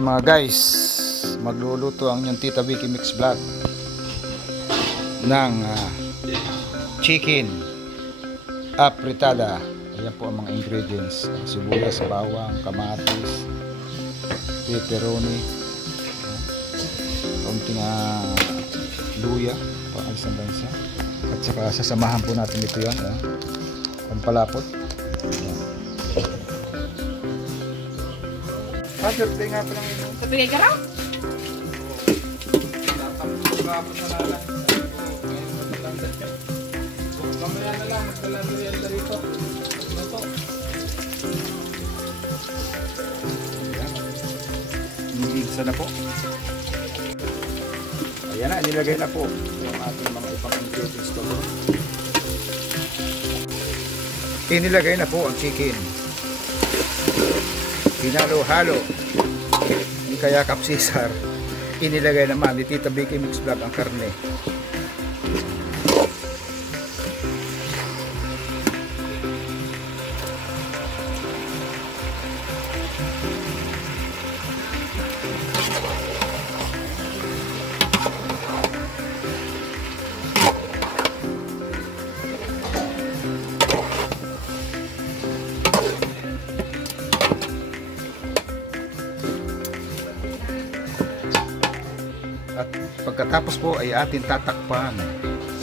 Ayan mga guys, magluluto ang inyong Tita Vicky Mix Vlog ng chicken apritada. Ayan po ang mga ingredients: sibuyas, bawang, kamatis, pepperoni, kaunting luya, paalis ng bansa, at saka sasamahan po natin ito yan, pampalapot. Birthday nga pa lang ito. Sabigay ka raw? Mamaya na lang, magdalalo yan na rito. Nigigsa na po. Ayan na, nilagay na po yung ating mga ibang ingredients to. Inilagay na po ang chicken. Hinalo-halo. Hindi kaya kapsisar. Inilagay naman ni Tita Vicky Mix Vlog ang karne. At pagkatapos po ay atin tatakpan,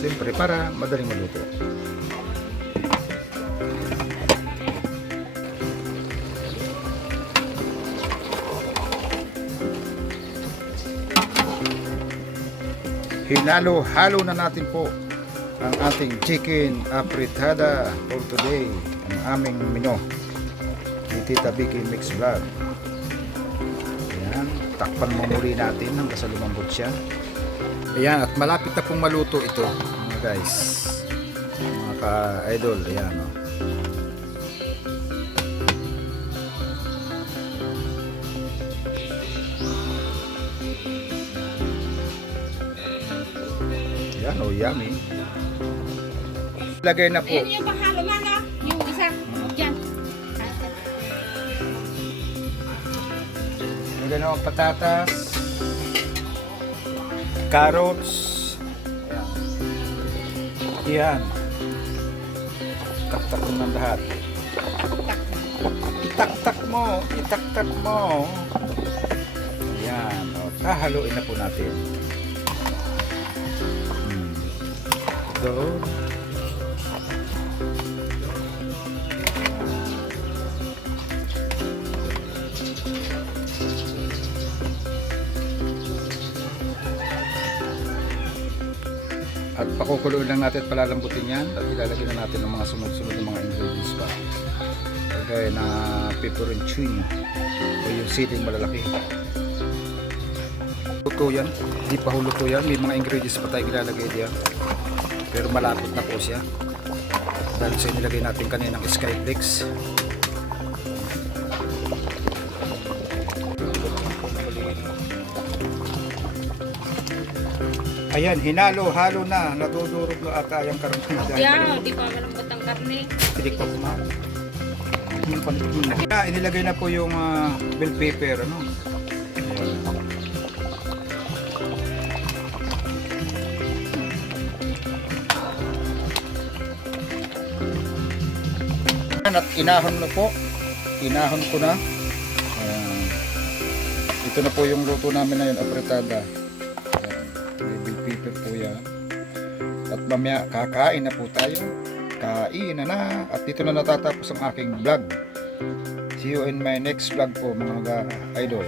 siyempre para madaling maluto. Hinalo-halo na natin po ang ating chicken apritada for today, ang aming menu ni Tita Vicky Mix Vlog. Takpan mo muli natin hanggang sa lumambot siya. Ayan, at malapit na pong maluto ito mga guys, mga ka-idol. Ayan, oh. Ayan, oh, yummy. Lagay na po. Ayan yung panghalo mga. Yung isa. Diyan. Lagyan na ang patatas, carrots. Ayan. Taktak mo ng lahat. Itaktak mo. Itaktak mo. Ayan. O, hahaluin na po natin. Ito. At pakukuloyin lang natin at palalambutin yan, at ilalagyan na natin ng mga sunod-sunod ng mga ingredients pa. Kagaya na pepperoncini o yung siling malalaki. Luto yan, hindi pa huluto yan, may mga ingredients pa tayo ilalagay diyan. Pero malapit na po siya. Dahil sa inilagay natin kaninang skyflakes. Ayan, hinalo-halo na, natudurog na ata yung karne. Diyan, di pa malambot ang karne. Pilik pa kumain. Inilagay na po yung bell pepper, ano? At inahon na po. Inahon ko na. Ito na po yung luto namin na yun, apritada. Bell pepper po yan. At mamaya kakain na po tayo. Kain na. At dito na natatapos ang aking vlog. See you in my next vlog po mga idol.